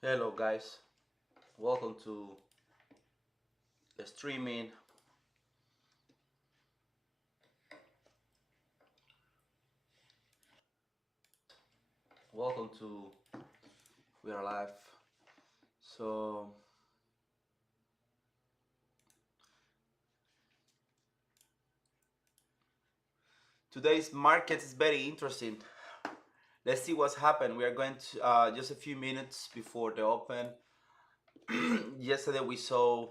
Hello guys, welcome to the streaming. Welcome to We Are Live. So today's market is very interesting. Let's see what's happened. We are going to just a few minutes before the open. Yesterday we saw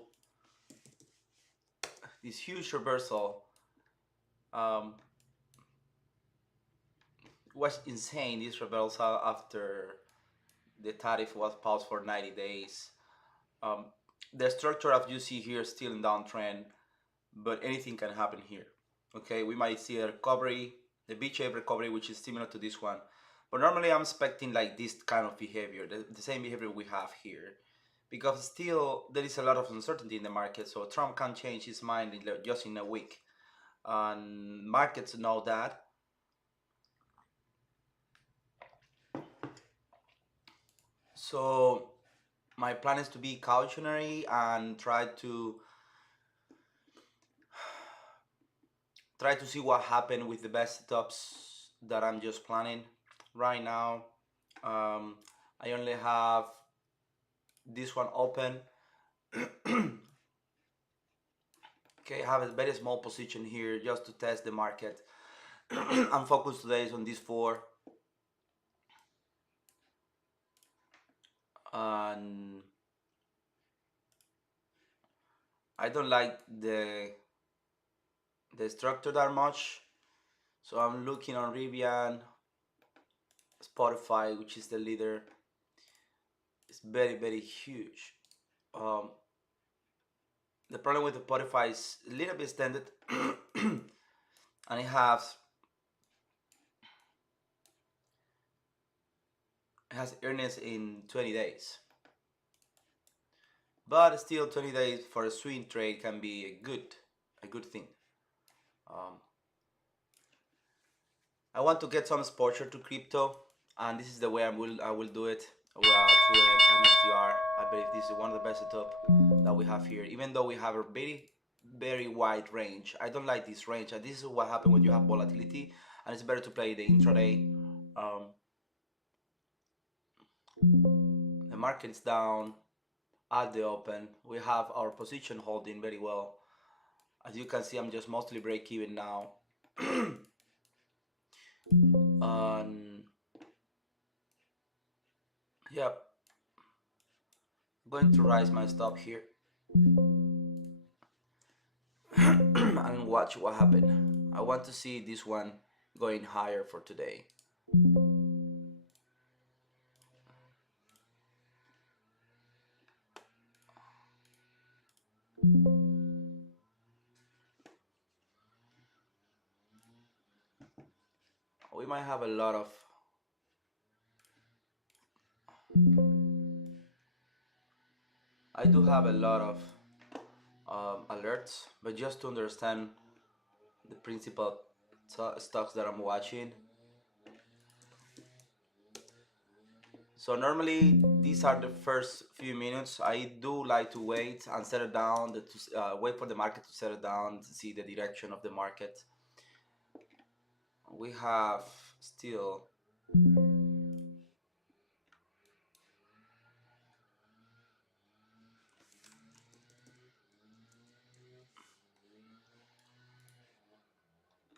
this huge reversal. Um, was insane, this reversal after the tariff was paused for 90 days. Um, the structure of you see here is still in downtrend, but anything can happen here. Okay, we might see a recovery, the V-shaped recovery, which is similar to this one. But normally I'm expecting like this kind of behavior, the same behavior we have here, because still there is a lot of uncertainty in the market. So Trump can change his mind just in a week, and markets know that. So my plan is to be cautionary and try to see what happened with the best stops that I'm just planning right now. I only have this one open. Okay, I have a very small position here just to test the market. I'm focused today is on these four, and I don't like the structure that much. So I'm looking on Rivian, Spotify, which is the leader. It's very huge. Um, the problem with the Spotify is a little bit extended, and it has earnings in 20 days. But still, 20 days for a swing trade can be a good thing. Um, I want to get some exposure to crypto, and this is the way I will do it through MSTR. I believe this is one of the best setup that we have here. Even though we have a very wide range, I don't like this range. And this is what happens when you have volatility, and it's better to play the intraday. Um, the market is down at the open. We have our position holding very well. As you can see, I'm just mostly break even now. And yeah, I'm going to rise my stop here and watch what happened. I want to see this one going higher for today. We might have a lot of I do have a lot of alerts, but just to understand the principal stocks that I'm watching. So normally these are the first few minutes. I do like to wait and settle down, wait for the market to settle down to see the direction of the market. We have still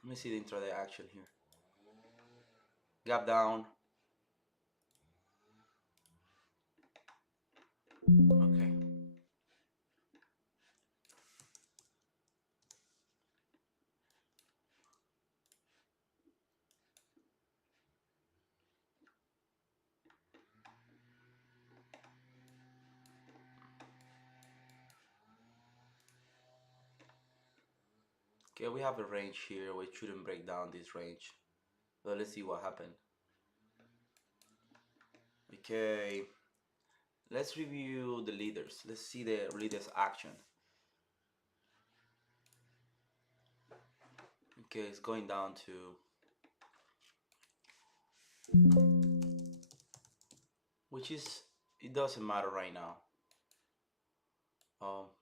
let me see the intraday action here. Gap down. Okay. Okay, we have a range here. We shouldn't break down this range. But let's see what happened. Okay. Let's review the leaders. Let's see the leaders action. Okay, it's going down to which is it doesn't matter right now.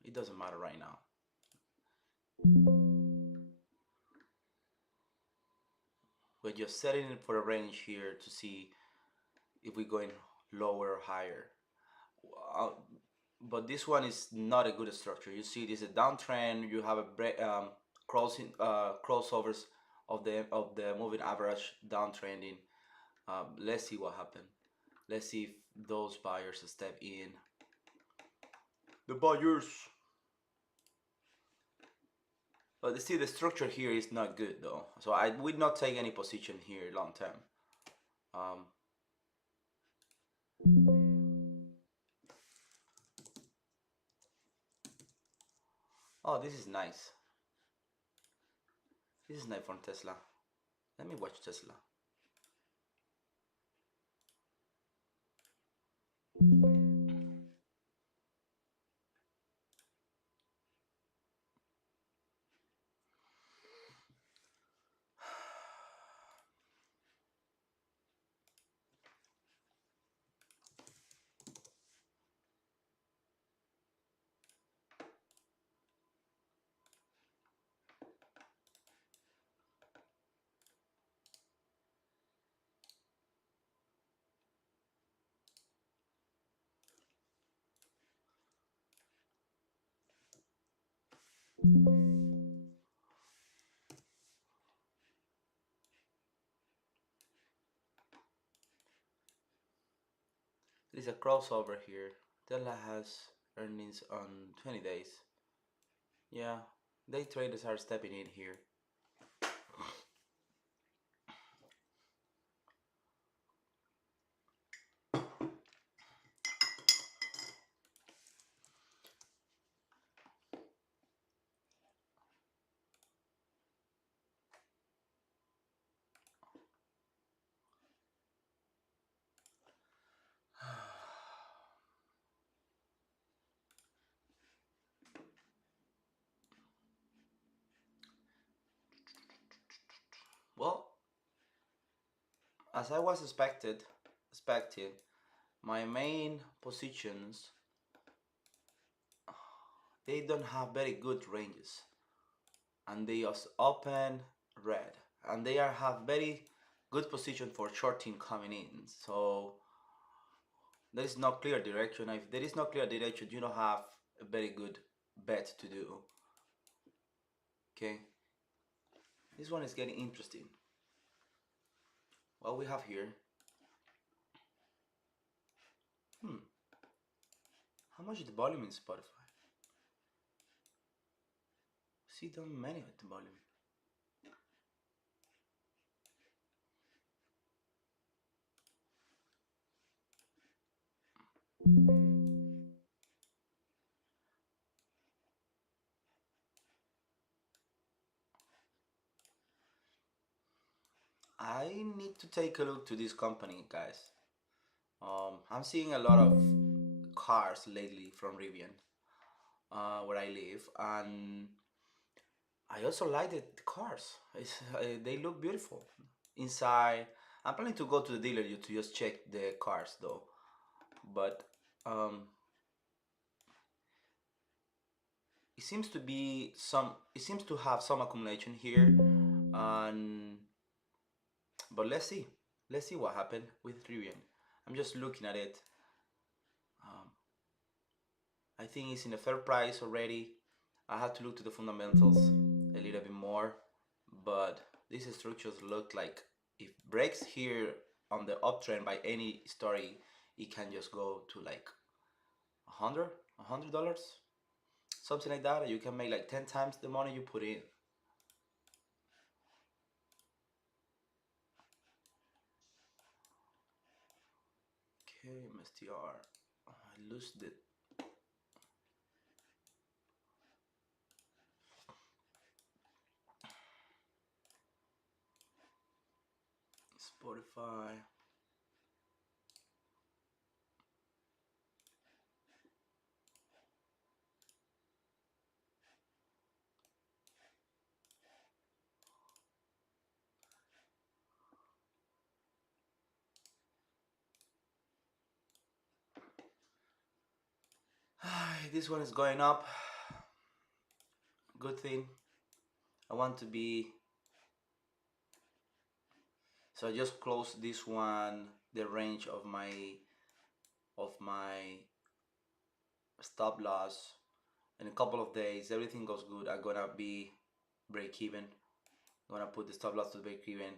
It doesn't matter right now. We're just setting it for a range here to see if we're going lower or higher. Uh, but this one is not a good structure. You see, this is a downtrend. You have a crossing crossovers of the moving average downtrending. Let's see what happened. Let's see if those buyers step in. The buyers. But see, the structure here is not good though. So I would not take any position here long term. Um, oh, this is nice. This is nice from Tesla. Let me watch Tesla. There is a crossover here. Tesla has earnings on 20 days. Yeah, day traders are stepping in here. Well, as I was expecting, my main positions, they don't have very good ranges, and they just open red, and they have very good position for shorting coming in. So there is no clear direction. If there is no clear direction, you don't have a very good bet to do. Okay, this one is getting interesting. What we have here. How much is the volume in Spotify? See, don't many at the volume. I need to take a look to this company, guys. I'm seeing a lot of cars lately from Rivian, where I live, and I also like the cars. They look beautiful inside. I'm planning to go to the dealer to just check the cars though, but um, it seems to be some. It seems to have some accumulation here, and but let's see. Let's see what happened with Rivian. I'm just looking at it. Um, I think it's in a fair price already. I have to look to the fundamentals a little bit more, but these structures look like if breaks here on the uptrend by any story, it can just go to like $100, something like that. You can make like 10 times the money you put in. Okay, MSTR. I lose the Spotify. this one is going up. Good thing. I want to be, so I just close this one, the range of my stop loss. In a couple of days, everything goes good, I'm gonna be break even. I'm gonna put the stop loss to break even.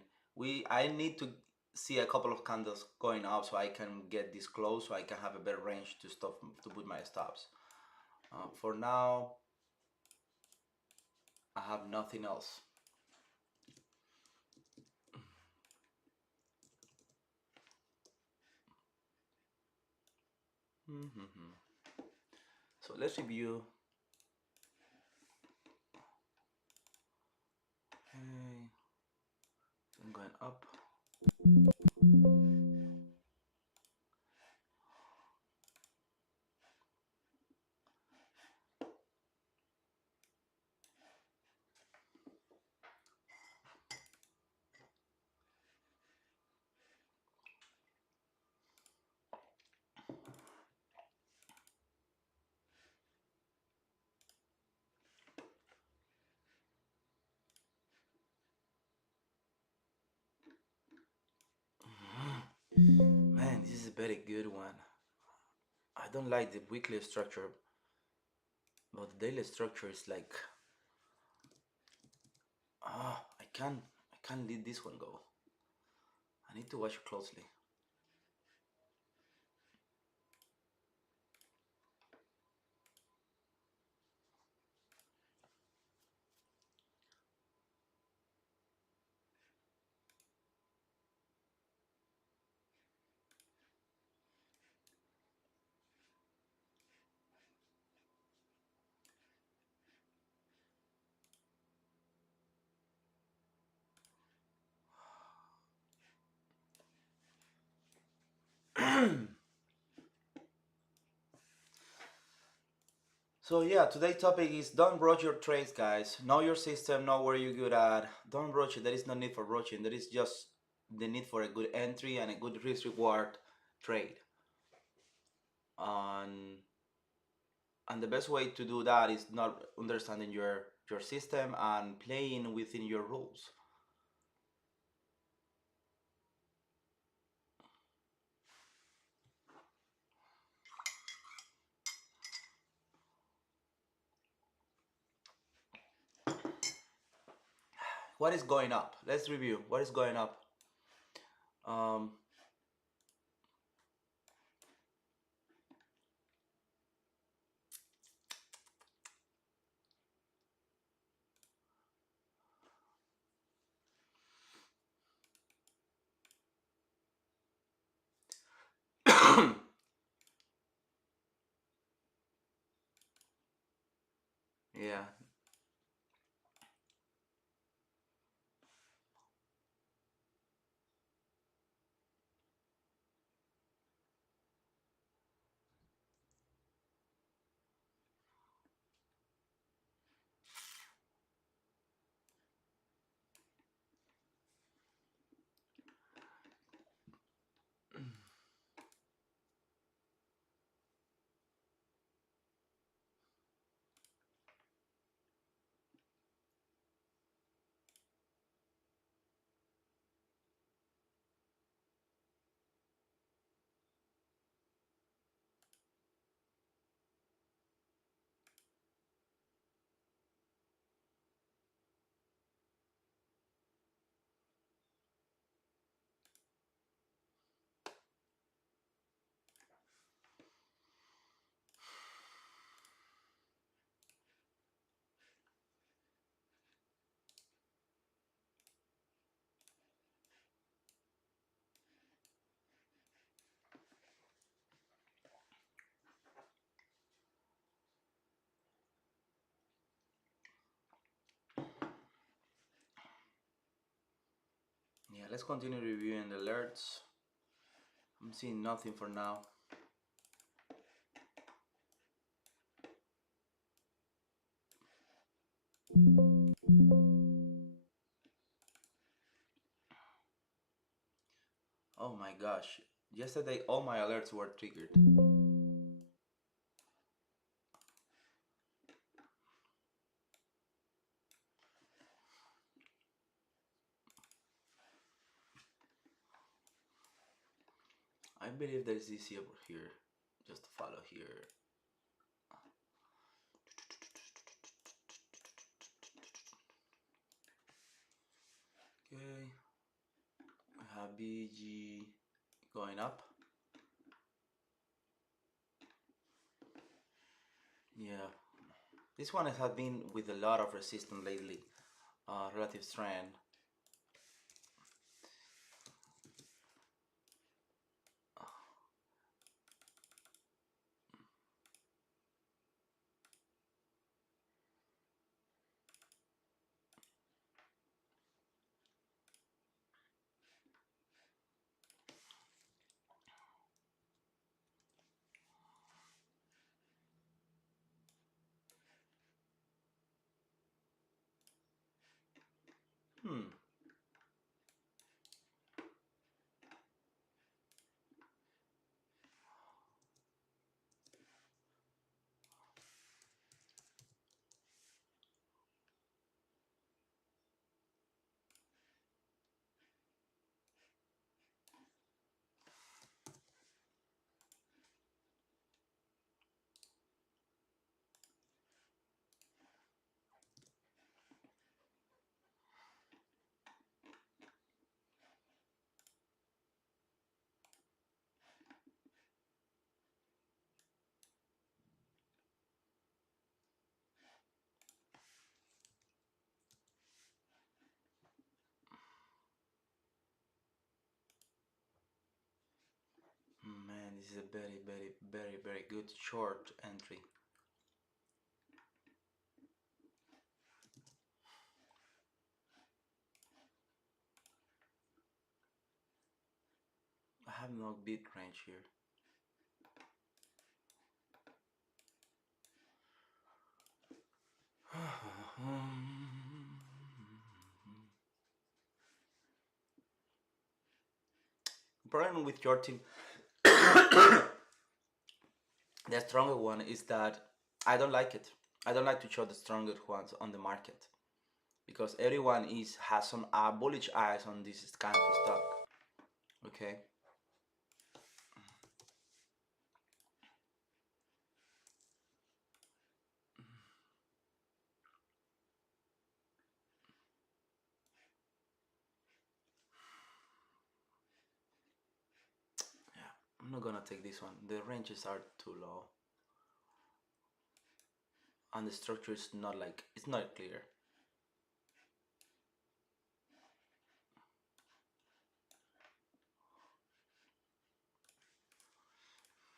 I need to see a couple of candles going up so I can get this close, so I can have a better range to stop to put my stops. For now, I have nothing else. So let's review. Okay, so I'm going up. Man, this is a very good one. I don't like the weekly structure, but the daily structure is like, I can't let this one go. I need to watch it closely. So yeah, today's topic is don't rush your trades, guys. Know your system, know where you're good at. Don't rush it. There is no need for rushing. There is just the need for a good entry and a good risk reward trade. And and the best way to do that is not understanding your system and playing within your rules. What is going up? Let's review. What is going up? Um, yeah. Yeah, let's continue reviewing the alerts. I'm seeing nothing for now. Oh my gosh. Yesterday all my alerts were triggered. I believe there is easy over here. Just to follow here. Okay. We have BG going up. Yeah. This one has been with a lot of resistance lately. Relative strength. Hmm. Man, this is a very good short entry. I have no bid range here. Problem with your team, the stronger one is that I don't like it. I don't like to show the stronger ones on the market because everyone has some bullish eyes on this kind of stock. Okay. Yeah, I'm not gonna take this one. The ranges are too low, and the structure is not like it's not clear.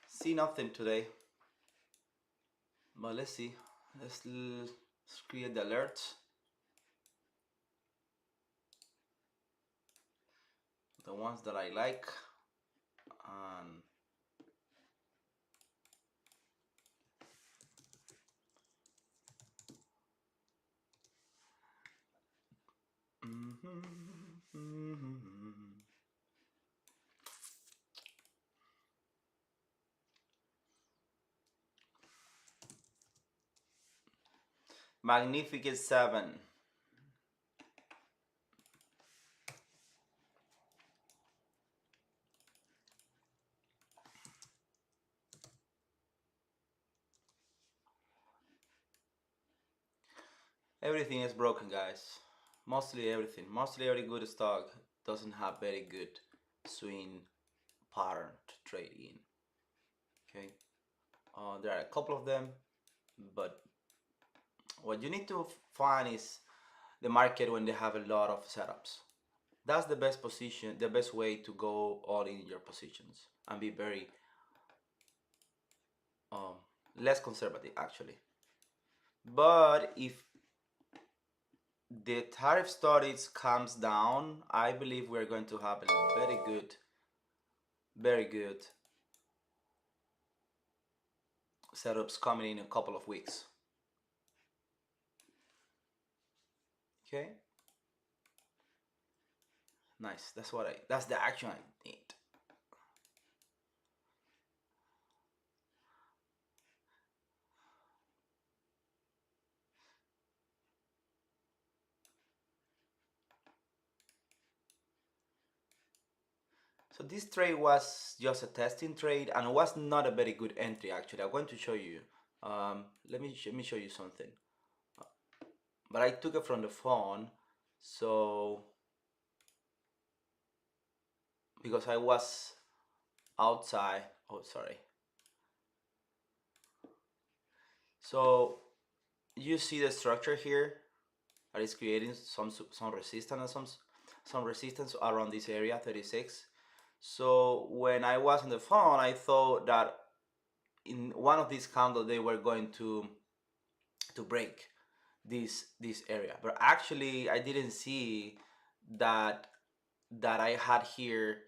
See nothing today, but let's see. Let's create the alerts. The ones that I like, and Magnificent 7. Everything is broken, guys. Mostly everything. Mostly every good stock doesn't have very good swing pattern to trade in. Okay. There are a couple of them, but what you need to find is the market when they have a lot of setups. That's the best position, the best way to go all in your positions and be very um, less conservative actually. But if the tariff studies comes down, I believe we're going to have a very good setups coming in a couple of weeks. Okay, nice. That's the action I need. So this trade was just a testing trade and was not a very good entry actually. I'm going to show you. Let me show you something. But I took it from the phone, so because I was outside. Oh, sorry. So you see the structure here that is creating some resistance and some resistance around this area 36. So when I was on the phone, I thought that in one of these candles they were going to break this area, but actually I didn't see that I had here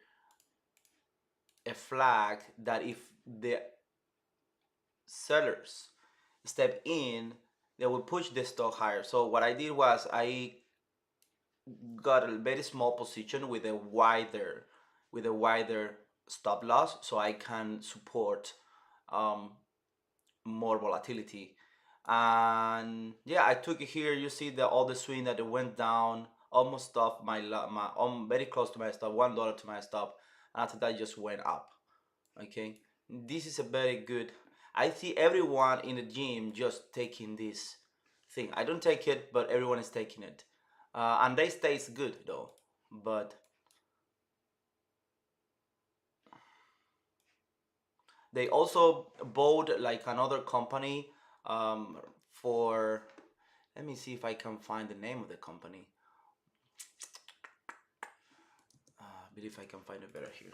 a flag that if the sellers step in, they will push the stock higher. So what I did was I got a very small position with a wider stop loss, so I can support um, more volatility. And yeah, I took it here. You see the all the swing that it went down, almost stopped my very close to my stop, $1 to my stop. And after that, just went up. Okay, this is a very good. I see everyone in the gym just taking this thing. I don't take it, but everyone is taking it, and they stays good though. But they also bought like another company for. Let me see if I can find the name of the company. I believe I can find it better here.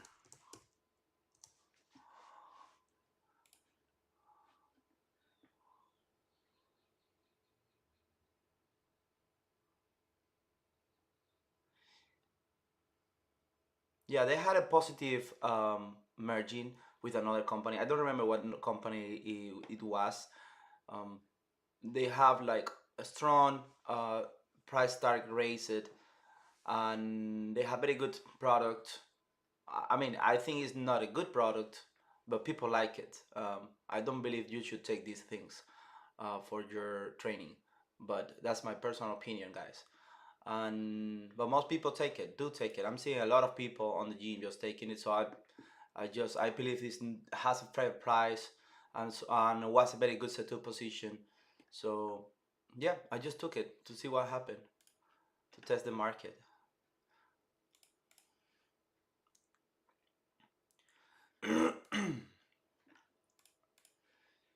Yeah, they had a positive merging with another company. I don't remember what company it was. Um, they have like a strong price target raised, and they have very good product. I mean, I think it's not a good product, but people like it. I don't believe you should take these things for your training, but that's my personal opinion, guys. And but most people do take it. I'm seeing a lot of people on the gym just taking it. So I believe this has a fair price and was a very good setup position. So yeah, I just took it to see what happened to test the market.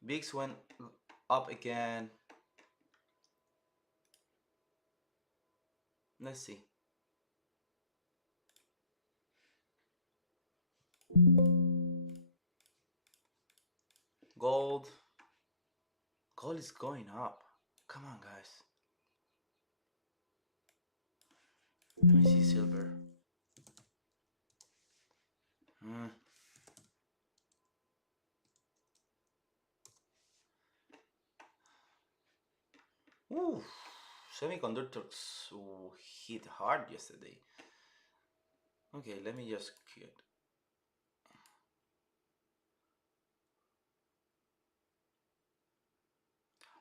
VIX went up again. Let's see. Gold. Gold is going up. Come on, guys. Let me see silver. Hmm. Ooh, semiconductors hit hard yesterday. Okay, let me just get.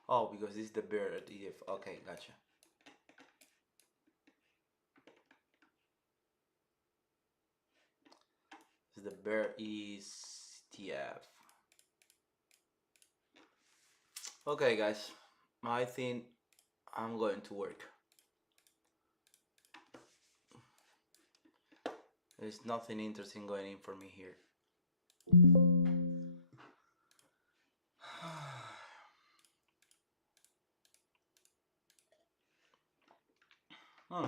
Oh, because this is the bear at EF. Okay, gotcha. The bear is TF. Okay, guys, I think I'm going to work. There's nothing interesting going in for me here. Hmm.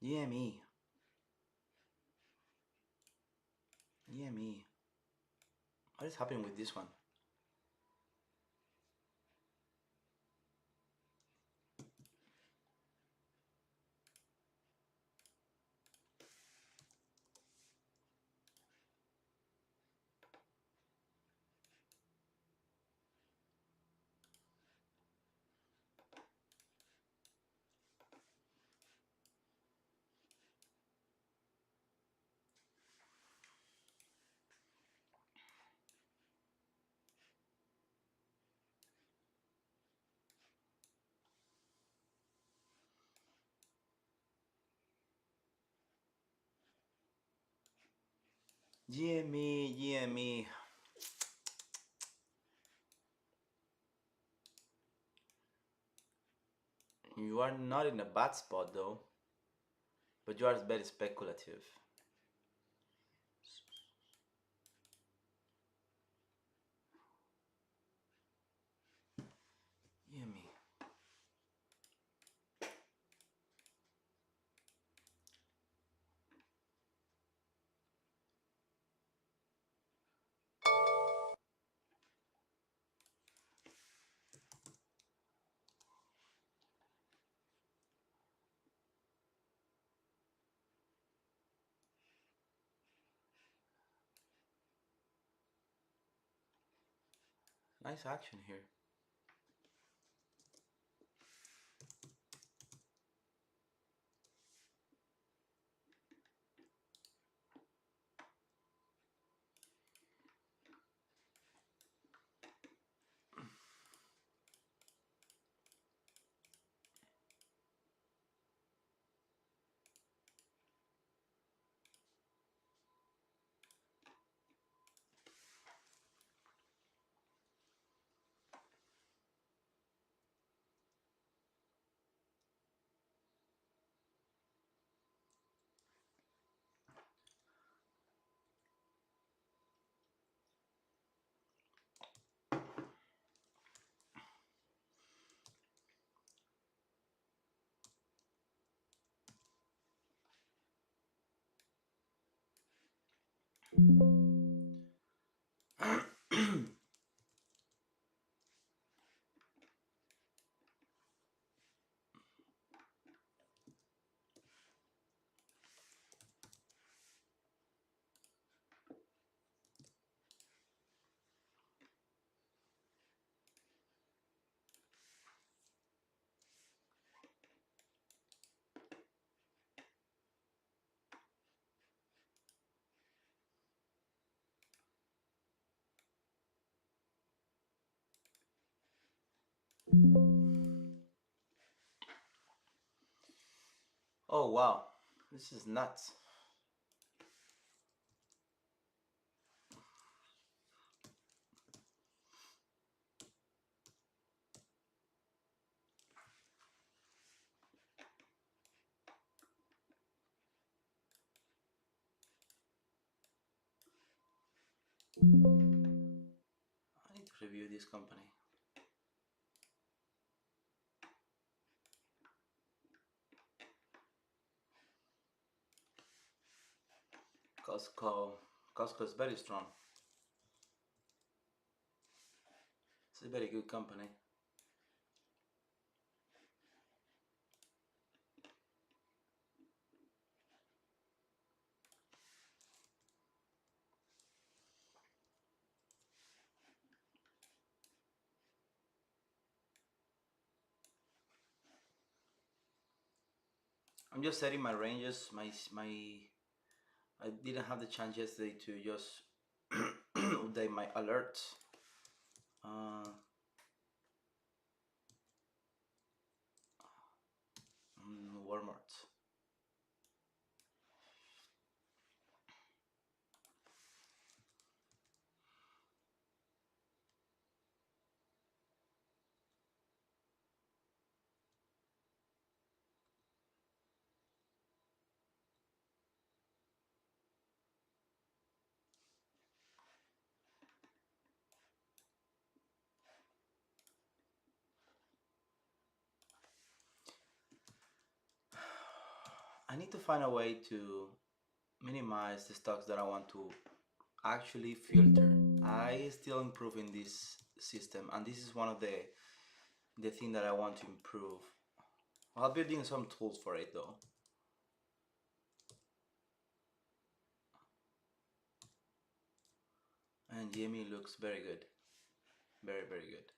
GME. GME. What is happening with this one? GME, GME. You are not in a bad spot though, but you are very speculative. GME. Nice action here. Oh wow, this is nuts. I need to review this company. Costco. Costco is very strong. It's a very good company. I'm just setting my ranges. I didn't have the chance yesterday to just update my alerts. Uh, Walmart. I need to find a way to minimize the stocks that I want to actually filter. I still improving this system, and this is one of the thing that I want to improve. While building some tools for it though. And Jamie looks very good, very very good.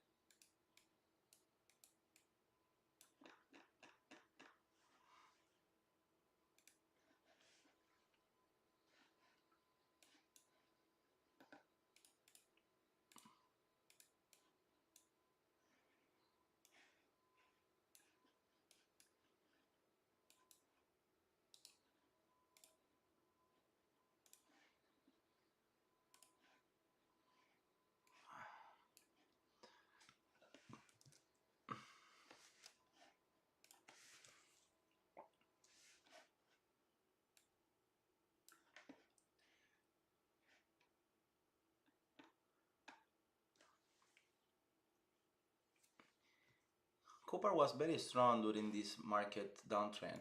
Copper was very strong during this market downtrend.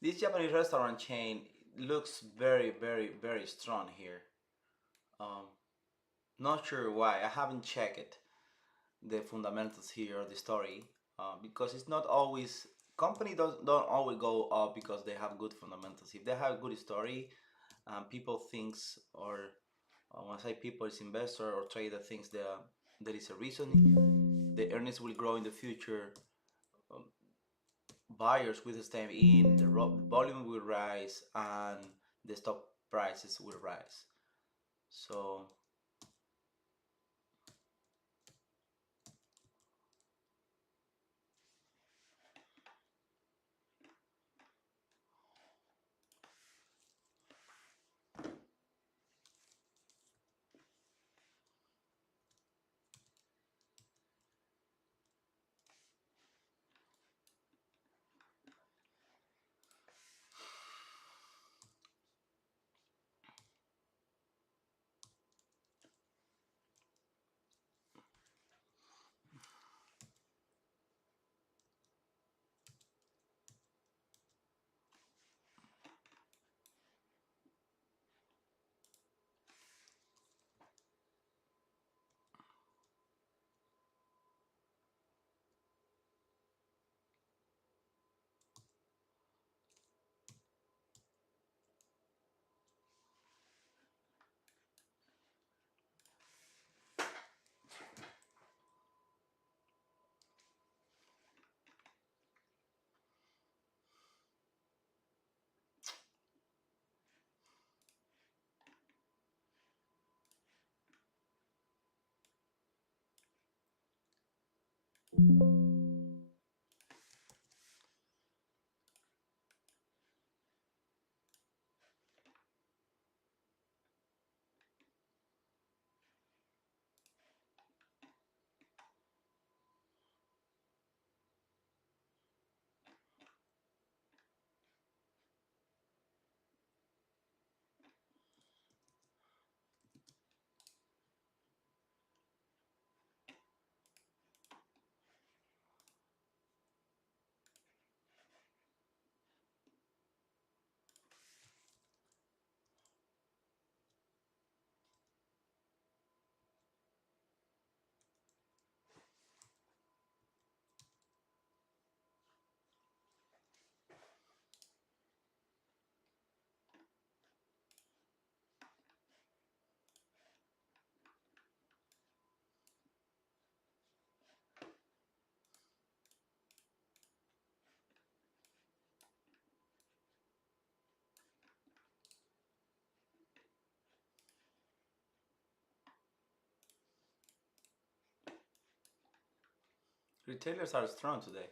This Japanese restaurant chain looks very, very, very strong here. Um, Not sure why. I haven't checked the fundamentals here of the story because it's not always company don't always go up because they have good fundamentals. If they have a good story, people thinks or when I say people, it's investor or trader thinks that there is a reason the earnings will grow in the future. Um, Buyers will step in, the volume will rise, and the stock prices will rise. So Retailers are strong today.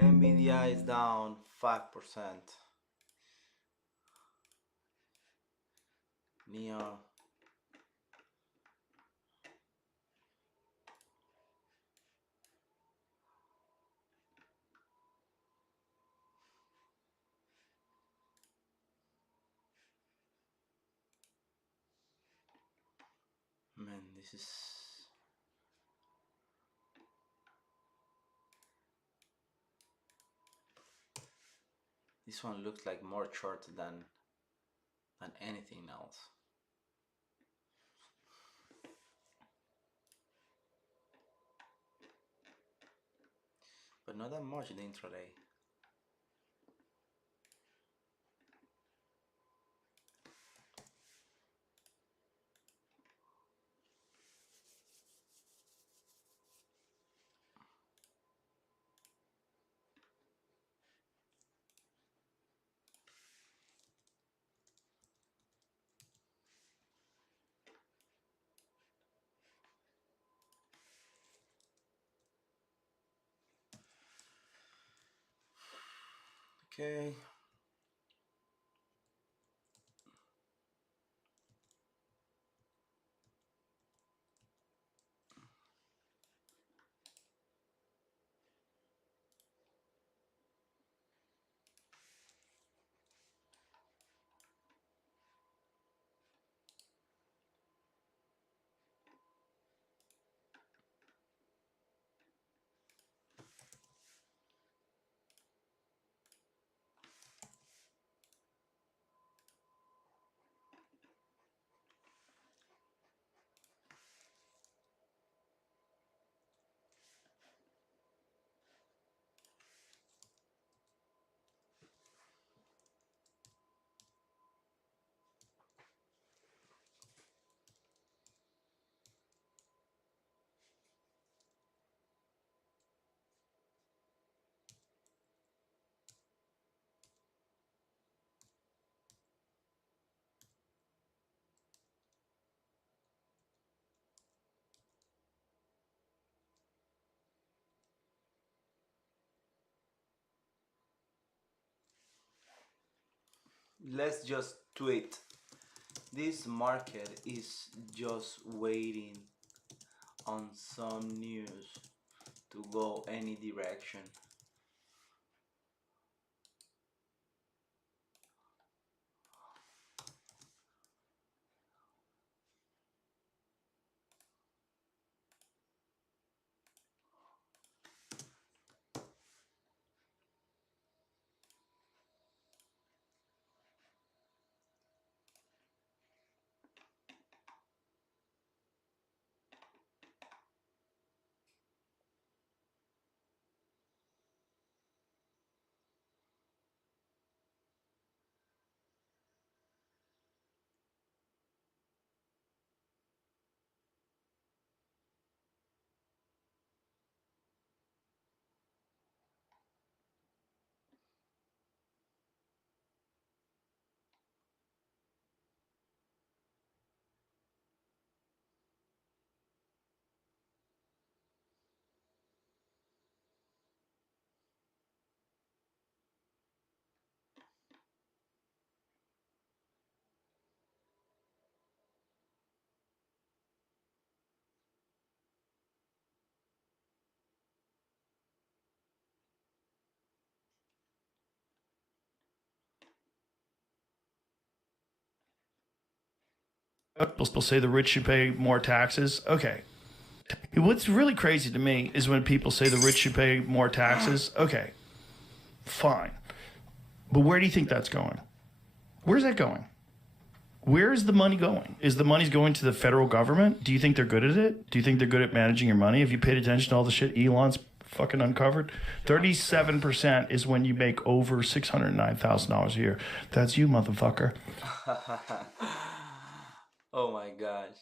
Nvidia is down 5%. Neo. Man, this one looks like more short than anything else. But not that much in the intraday. Okay. Let's just tweet. This market is just waiting on some news to go any direction. People say the rich should pay more taxes. Okay. What's really crazy to me is when people say the rich should pay more taxes. Okay, fine. But where do you think that's going? Where's that going? Where is the money going? Is the money going to the federal government? Do you think they're good at it? Do you think they're good at managing your money? Have you paid attention to all the shit Elon's fucking uncovered? 37% is when you make over $609,000 a year. That's you, motherfucker. Oh my gosh.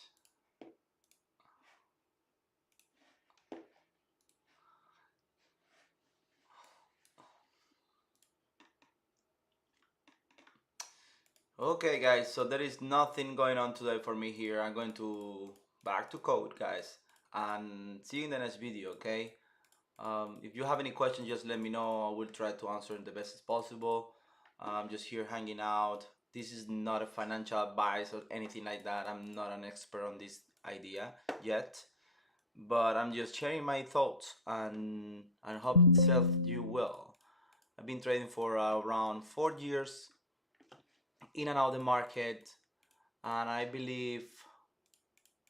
Okay, guys, so there is nothing going on today for me here. I'm going to back to code, guys, and see you in the next video, okay? If you have any questions, just let me know. I will try to answer the best as possible. I'm just here hanging out. This is not a financial advice or anything like that. I'm not an expert on this idea yet, but I'm just sharing my thoughts and hope self you will. I've been trading for around 4 years, in and out of the market, and I believe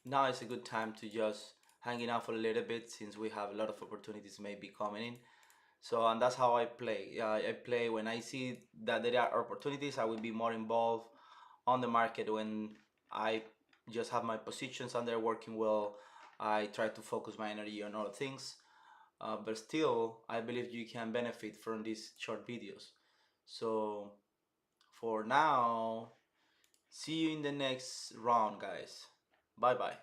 now is a good time to just hanging out for a little bit since we have a lot of opportunities maybe coming in. So and that's how I play. I play when I see that there are opportunities. I will be more involved on the market. When I just have my positions and they're working well, I try to focus my energy on other things. But still, I believe you can benefit from these short videos. So for now, see you in the next round, guys. Bye bye.